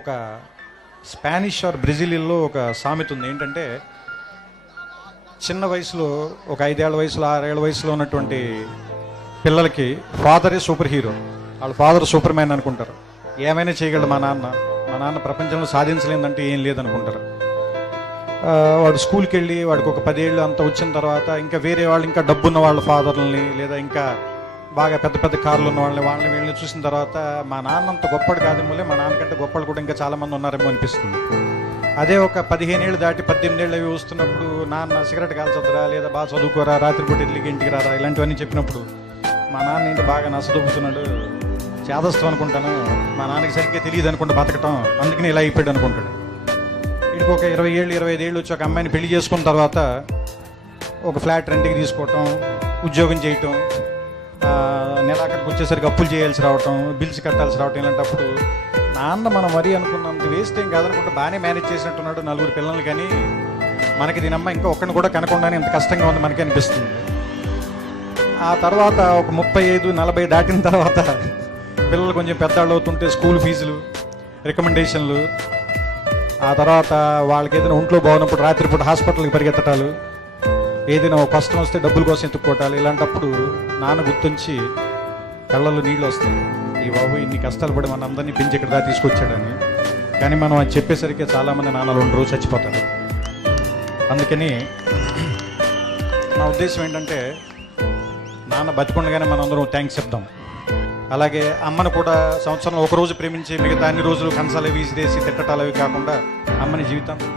ఒక Spanish are బ్రెజిలియన్లో ఒక సామెత ఉంది. ఏంటంటే చిన్న వయసులో ఒక 5 ఏళ్ల వయసులో 6 ఏళ్ల వయసులో ఉన్నటువంటి పిల్లలకి ఫాదరే సూపర్ హీరో, వాళ్ళ ఫాదర్ సూపర్ మ్యాన్ అనుకుంటారు. ఏమైనా చేయగలడు మా నాన్న ప్రపంచంలో సాధించలేదంటే ఏం లేదనుకుంటారు. వాడు స్కూల్కి వెళ్ళి వాడికి ఒక 10 ఏళ్ళు అంతా వచ్చిన తర్వాత ఇంకా వేరే వాళ్ళు ఇంకా డబ్బున్న వాళ్ళ ఫాదర్లని లేదా ఇంకా బాగా పెద్ద పెద్ద కార్లు ఉన్న వాళ్ళని వీళ్ళని చూసిన తర్వాత మా నాన్న అంత గొప్పడు కాదేమో, మా నాన్నకంటే గొప్పలు కూడా ఇంకా చాలామంది ఉన్నారేమో అనిపిస్తుంది. అదే ఒక 15 ఏళ్ళు దాటి 18 ఏళ్ళు అవి వస్తున్నప్పుడు నాన్న సిగరెట్ కాల్చొద్దురా, లేదా బాగా చదువుకోరా, రాత్రిపూట ఇడ్లీకి ఇంటికి రారా, ఇలాంటివన్నీ చెప్పినప్పుడు మా నాన్న ఏంటి బాగా నచ్చదొబ్బుతున్నాడు, చేదస్తాం అనుకుంటాను, మా నాన్నకి సరిగ్గా తెలియదు అనుకుంటా బతకటం, అందుకని ఇలా అయిపోయాడు అనుకుంటాడు. వీడికి ఒక 20 ఏళ్ళు 25 ఏళ్ళు వచ్చి ఒక అమ్మాయిని పెళ్లి చేసుకున్న తర్వాత ఒక ఫ్లాట్ రెంట్కి తీసుకోవటం, ఉద్యోగం చేయటం, నెలాఖరికి వచ్చేసరికి అప్పులు చేయాల్సి రావటం, బిల్స్ కట్టాల్సి రావటం, ఇలాంటప్పుడు నాన్న మనం మరీ అనుకున్నంత వేస్ట్ ఏం కాదనుకుంటే బాగానే మేనేజ్ చేసినట్టున్నాడు 4 పిల్లలు, కానీ మనకి దీనమ్మ ఇంకా ఒక్కడిని కూడా కనకుండానే ఇంత కష్టంగా ఉంది మనకి అనిపిస్తుంది. ఆ తర్వాత ఒక 35-40 దాటిన తర్వాత పిల్లలు కొంచెం పెద్దవాళ్ళు అవుతుంటే స్కూల్ ఫీజులు, రికమెండేషన్లు, ఆ తర్వాత వాళ్ళకి ఏదైనా ఒంట్లో బాగున్నప్పుడు రాత్రిపూట హాస్పిటల్కి పరిగెత్తటాలు, ఏదైనా ఒక కష్టం వస్తే డబ్బుల కోసం ఎత్తుక్కోవటాలు, ఇలాంటప్పుడు నాన్న గుర్తుంచి కళ్ళల్లో నీళ్ళు వస్తాయి. ఈ బాబు ఇన్ని కష్టాలు పడి మన అందరినీ పెంచి ఇక్కడ దాకా తీసుకొచ్చాడని. కానీ మనం అది చెప్పేసరికి చాలామంది నాన్నలు 2 రోజు చచ్చిపోతారు. అందుకని నా ఉద్దేశం ఏంటంటే నాన్న బతికుండగానే మనం అందరం థ్యాంక్స్ చెప్దాం. అలాగే అమ్మను కూడా సంవత్సరంలో 1 రోజు ప్రేమించి మిగతా అన్ని రోజులు కంసాలు వీసిదేసి తిట్టటాలు అవి కాకుండా అమ్మని జీవితాంతం